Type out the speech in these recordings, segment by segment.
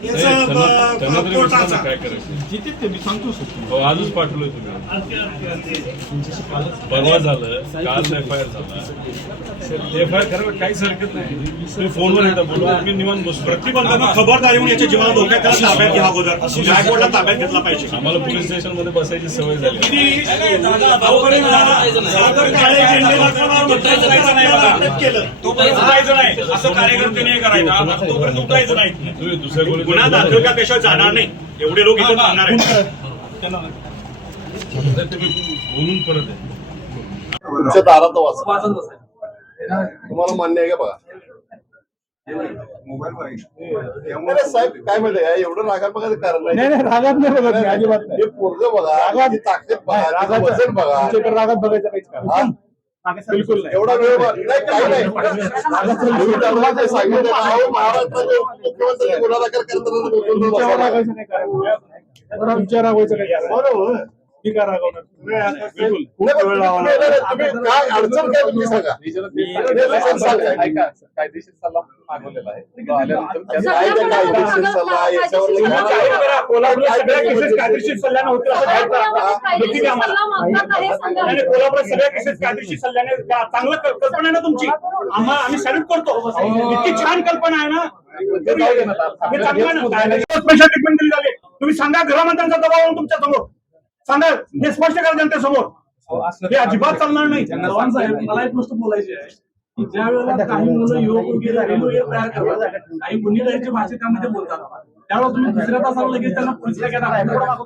काय करायचं जिथे ते मी सांगतो आजच पाठवलंय तुम्ही परवा झालं काल एफआयआर झाला एफआयआर करायला काहीच हरकत नाही तुम्ही फोनवर येता बोलवा मी निवांत बसतो प्रतिबंधात्मक खबरदारी म्हणून याच्या जीवाला धोक्यात त्याला ताब्यात घ्या अगोदर गायकवाडला ताब्यात घेतला पाहिजे आम्हाला पोलीस स्टेशन मध्ये बसायची सवय झाली असं कार्यकर्ते नाही करायचा तोपर्यंत उठायचं नाही तुम्ही दुसऱ्या गुन्हा दाखल का पेक्षा जाणार नाही एवढे लोक इथे थांबणार आहेत बोलून परत आहे तुमच्या दारात वाचा तुम्हाला मान्य आहे का बघा साहेब काय माहिती आहे एवढं रागात बघा कारण नाही रागात नाही बघत अजिबात हे पोरग बघा रागाची ताकद बघा वजन बघा रागात बघायचं काहीच कारण बिलकुल नाही एवढा वेळ नाही काही नाही सांगितलं महाराष्ट्राचे मुख्यमंत्री गुन्हा दाखल करताना तुमच्या रागवायचं काही बरोबर ठीक आहे रागवणार काय अडचण काय तुम्ही सांगा कायदेशीर सल्ला मागवलेला आहे कायदेशीर सल्ला याच्यावर कायदेशीर सल्ल्याने होते कोल्हापुरात सगळ्या केसेस कायदेशीर सल्ल्याने चांगलं कल्पना आहे ना तुमची आम्ही सॅल्यूट करतो इतकी छान कल्पना आहे ना स्पेशल ट्रीटमेंट दिली झाली तुम्ही सांगा गृहमंत्र्यांचा दबाव तुमच्या समोर सांगा हे स्पष्ट करा जनतेसमोर हे अजिबात चालणार नाही चव्हाण साहेब मला एक गोष्ट बोलायची आहे की ज्या वेळेला काही मुलं युवक वगैरे रेडिओ तयार करतात काही गुन्हेगारीची भाषा त्यामध्ये बोलतात त्यावेळेला तुम्ही दुसऱ्या तासाला लगेच त्यांना पोलिसला घेणार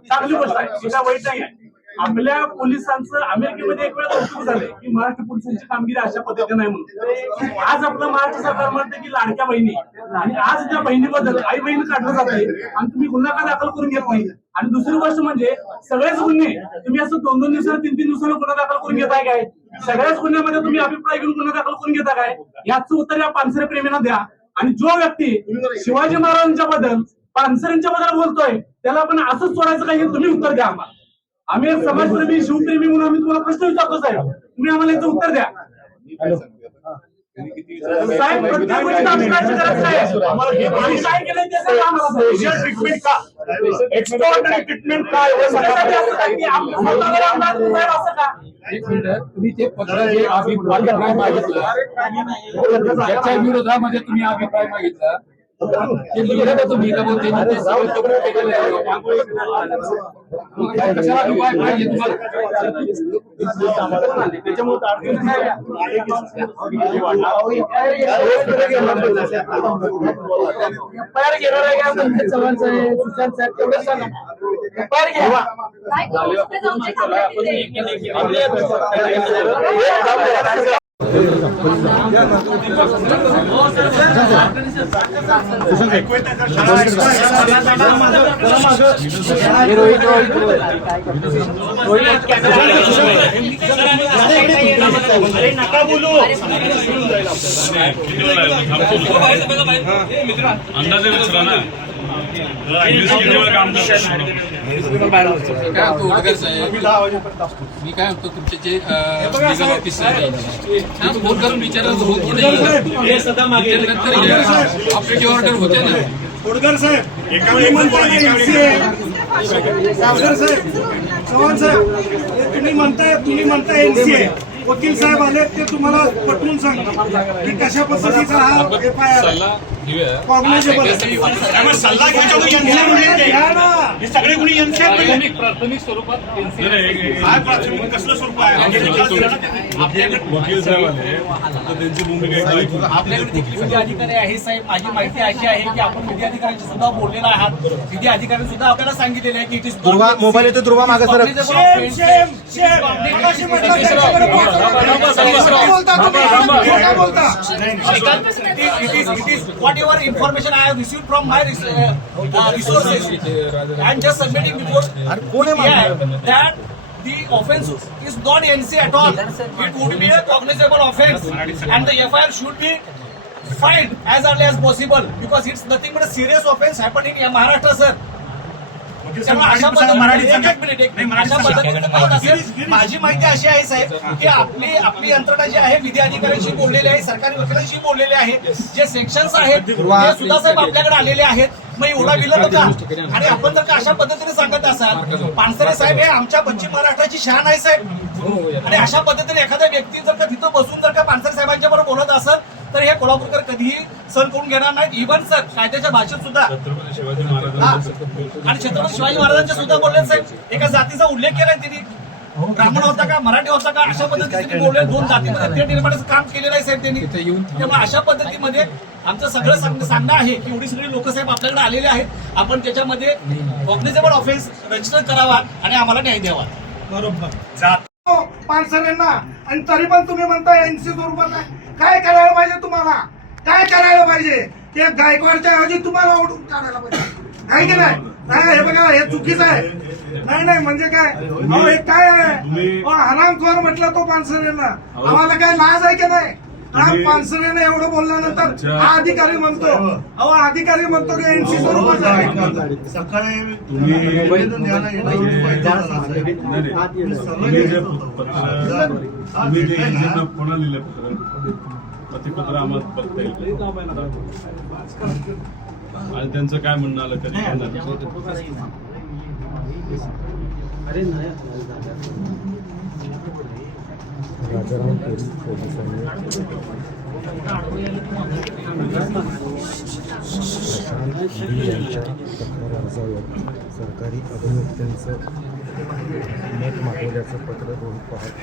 चांगली गोष्ट आहे तिला वाईट नाही आहे आपल्या पोलिसांचं अमेरिकेमध्ये एक वेळ कौतुक झालंय की महाराष्ट्र पोलिसांची कामगिरी अशा पद्धतीने नाही म्हणून आज आपलं महाराष्ट्र सरकार म्हणते की लाडक्या बहिणी आणि आज त्या बहिणीबद्दल आई बहीण काढलं जाते आणि तुम्ही गुन्हा का दाखल करून घेत नाही आणि दुसरी गोष्ट म्हणजे सगळेच गुन्हे तुम्ही असं 2-2 दिवसाला 3-3 दिवसाला गुन्हा दाखल करून घेताय काय सगळ्याच गुन्ह्यामध्ये तुम्ही अभिप्राय घेऊन गुन्हा दाखल करून घेता काय याचं उत्तर या पानसरे प्रेमींना द्या आणि जो व्यक्ती शिवाजी महाराजांच्या बद्दल पानसरेंच्या बद्दल बोलतोय त्याला आपण असंच सोडायचं काय हे तुम्ही उत्तर द्या आम्हाला आम्ही समाजप्रेमी शिवप्रेमी म्हणून आम्ही तुम्हाला प्रश्न विचारतो साहेब तुम्ही आम्हाला याचं उत्तर द्या साहेब प्रत्येक गोष्ट अभिप्रायाची गरज नाही आम्ही काय केलंय ते सांगा आम्हाला स्पेशल ट्रीटमेंट का एक्स्ट्राऑर्डिनरी ट्रीटमेंट काय तुम्ही ते पत्र जे अभिप्राय मागितला त्याच्या विरोधामध्ये तुम्ही अभिप्राय मागितला ते लिहिलं का तुम्ही कशाला अभिप्राय पाहिजे चव्हाण साहेब सुशांत साहेब तेवढं सांगा नका बोलू अंदाजे विचारा ना काम मी काय म्हणतो तुमचे जे लिगल ऑफिसर फोन करून विचारायचं होत ऑपरेटिव्ह ऑर्डर होते ना कोडकर साहेब एका वेळी चव्हाण साहेब तुम्ही म्हणताय एनसीए वकील साहेब आले ते तुम्हाला पटवून सांगतो की कशा पद्धतीचा हा एफआयआर सल्ला सगळे गुन्हे एनसीए प्राथमिक स्वरूपात कसलं स्वरूप आहे वकील साहेब आले तर त्यांची भूमिका आपल्याकडे देखील विधी अधिकारी आहे साहेब माझी माहिती अशी आहे की आपण विधी अधिकाऱ्यांशी सुद्धा बोललेला आहात विधी अधिकाऱ्यांनी सुद्धा आपल्याला सांगितलेलं आहे की इट इज मोबाईल येतो दुर्वा मागे sir whatever information I have received from my resources, I am just submitting before that the offence is not NC at all. It would be a cognizable offence, and the FIR should be filed as early as possible because it's nothing but a serious offence happened in Maharashtra, sir. अशा पद्धतीने माझी माहिती अशी आहे साहेब की आपली यंत्रणा जी आहे विधी अधिकाऱ्यांशी बोललेली आहे सरकारी वकिलांशी बोललेले आहे जे सेक्शन्स आहेत ते सुद्धा साहेब आपल्याकडे आलेले आहेत मग एवढा विलंब होता. आणि आपण जर का अशा पद्धतीने सांगत असाल, पानसरे साहेब हे आमच्या पश्चिम महाराष्ट्राची शान आहे साहेब, आणि अशा पद्धतीने एखाद्या व्यक्ती जर का तिथं बसून जर का पानसरे साहेबांच्या बरोबर बोलत असेल तर हे कोल्हापूरकर कधीही सहन करून घेणार नाहीत. इव्हन सर कायद्याच्या भाषेत सुद्धा छत्रपती शिवाजी हा. महाराजांचं आणि छत्रपती शिवाजी महाराजांच्या सुद्धा बोलले साहेब, एका जातीचा उल्लेख केलाय त्यांनी, ब्राह्मण होता का मराठी होता का अशा पद्धतीने बोलले, दोन जातीमध्ये ते निर्माणाचं काम केलेलं आहे साहेब त्यांनी. त्यामुळे अशा पद्धतीमध्ये आमचं सगळं सांगणं आहे की एवढी सगळी लोकसाहेब आपल्याकडे आलेले आहेत, आपण त्याच्यामध्ये कॉग्निझेबल ऑफेन्स रजिस्टर करावा आणि आम्हाला न्याय द्यावा. बरोबर. पानसरेंना, आणि तरी पण तुम्ही म्हणता एनसी स्वरूपात आहे. काय करायला पाहिजे तुम्हाला? काय करायला पाहिजे? ते गायकवाडच्या ऐवजी तुम्हाला ओढून काढायला पाहिजे, आहे की नाही? नाही, हे बघा, हे चुकीचं आहे. नाही म्हणजे काय, अहो हे काय आहे? हरामखोर म्हटलं तो पानसरेंना. आम्हाला काय लाज आहे की नाही? पानसरेने एवढं बोलल्यानंतर हा अधिकारी म्हणतो, अहो अधिकारी म्हणतो की एनसी स्वरूपात आहे. सकाळी तुम्ही जे पत्र तुम्ही जे एजंटना कोणा लिहिलं पत्र, ते पत्र आम्हाला बघता येईल आणि त्यांचं काय म्हणणं आलं तरी राजाराम पोलिसांनी प्रशांत बी यांच्या तक्रार अर्जावर सरकारी अभियोक्त्यांचं मत मागवल्याचं पत्र दोन पाहत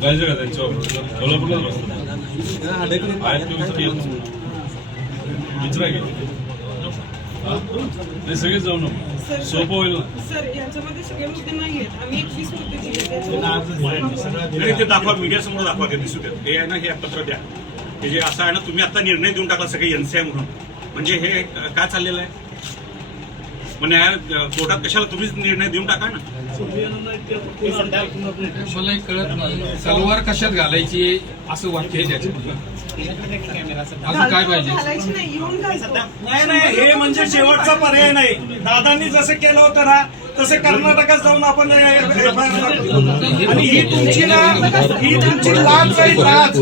जायचं का त्यांच्यावर कोल्हापूरलाच बसतो आहेत तुम्ही विचारा गेले ते सगळेच जाऊ नका, सोपं होईल ना. सर याच्यामध्ये सगळे मुद्दे नाही आहेत. आम्ही 21 मुद्दे दिले. नाही, ते दाखवा, मीडिया समोर दाखवा, ते दिसू द्या. हे आहे ना, हे पत्र द्या. हे जे असं आहे ना, तुम्ही आता निर्णय देऊन टाकला सगळे एनसीआय म्हणून, म्हणजे हे काय चाललेलं आहे? म्हणजे कोर्टात कशाला तुम्हीच निर्णय देऊन टाका ना. मला एक कळत नाही, तलवार कशात घालायची असं वाक्य आहे त्याच्यात. अजून काय पाहिजे? घालायची नाही, येऊन घालतो. नाही, हे म्हणजे शेवटचा पर्याय नाही. दादांनी जसं केलं होतं ना तसे कर्नाटकात जाऊन आपण आणि ही तुमची लाच आहे, लाच.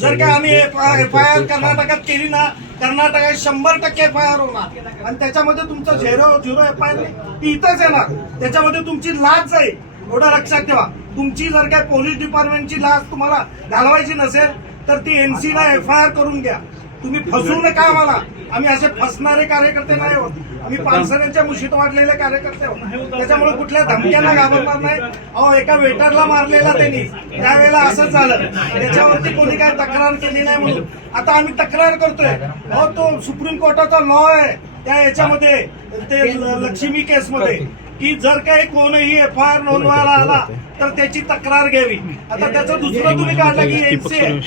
जर का आम्ही FIR कर्नाटकात केली ना, कर्नाटकात 100% FIR होणार आणि त्याच्यामध्ये तुमचं 0 FIR ती इथंच येणार. त्याच्यामध्ये तुमची लाच जाईल, एवढं लक्षात ठेवा. तुमची जर काय पोलीस डिपार्टमेंटची लाच तुम्हाला घालवायची नसेल तर ती NC ला FIR करून घ्या. तुम्ही फसवू नका आम्हाला. आम्ही असे फसणारे कार्यकर्ते नाही होत. आम्ही पानसरेंच्या मुशीत वाढलेले कार्यकर्ते आहोत. त्याच्यामुळे कुठल्या धमक्यांना घाबरणार नाही. अहो एका वेटरला मारलेला त्यांनी, त्यावेळेला असंच झालं. त्याच्यावरती कोणी काय तक्रार केली नाही म्हणून आता आम्ही तक्रार करतोय. अहो तो सुप्रीम कोर्टाचा लॉ आहे त्या याच्यामध्ये, ते लक्ष्मी केसमध्ये, की जर काही कोणीही FIR नोंदवायला आला तर त्याची तक्रार घ्यावी. आता त्याचं दुसरं तुम्ही काढलं की NC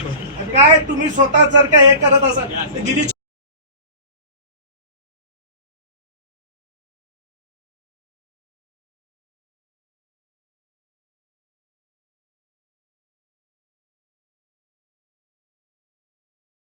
काय, तुम्ही स्वतः जर का हे करत असाल तर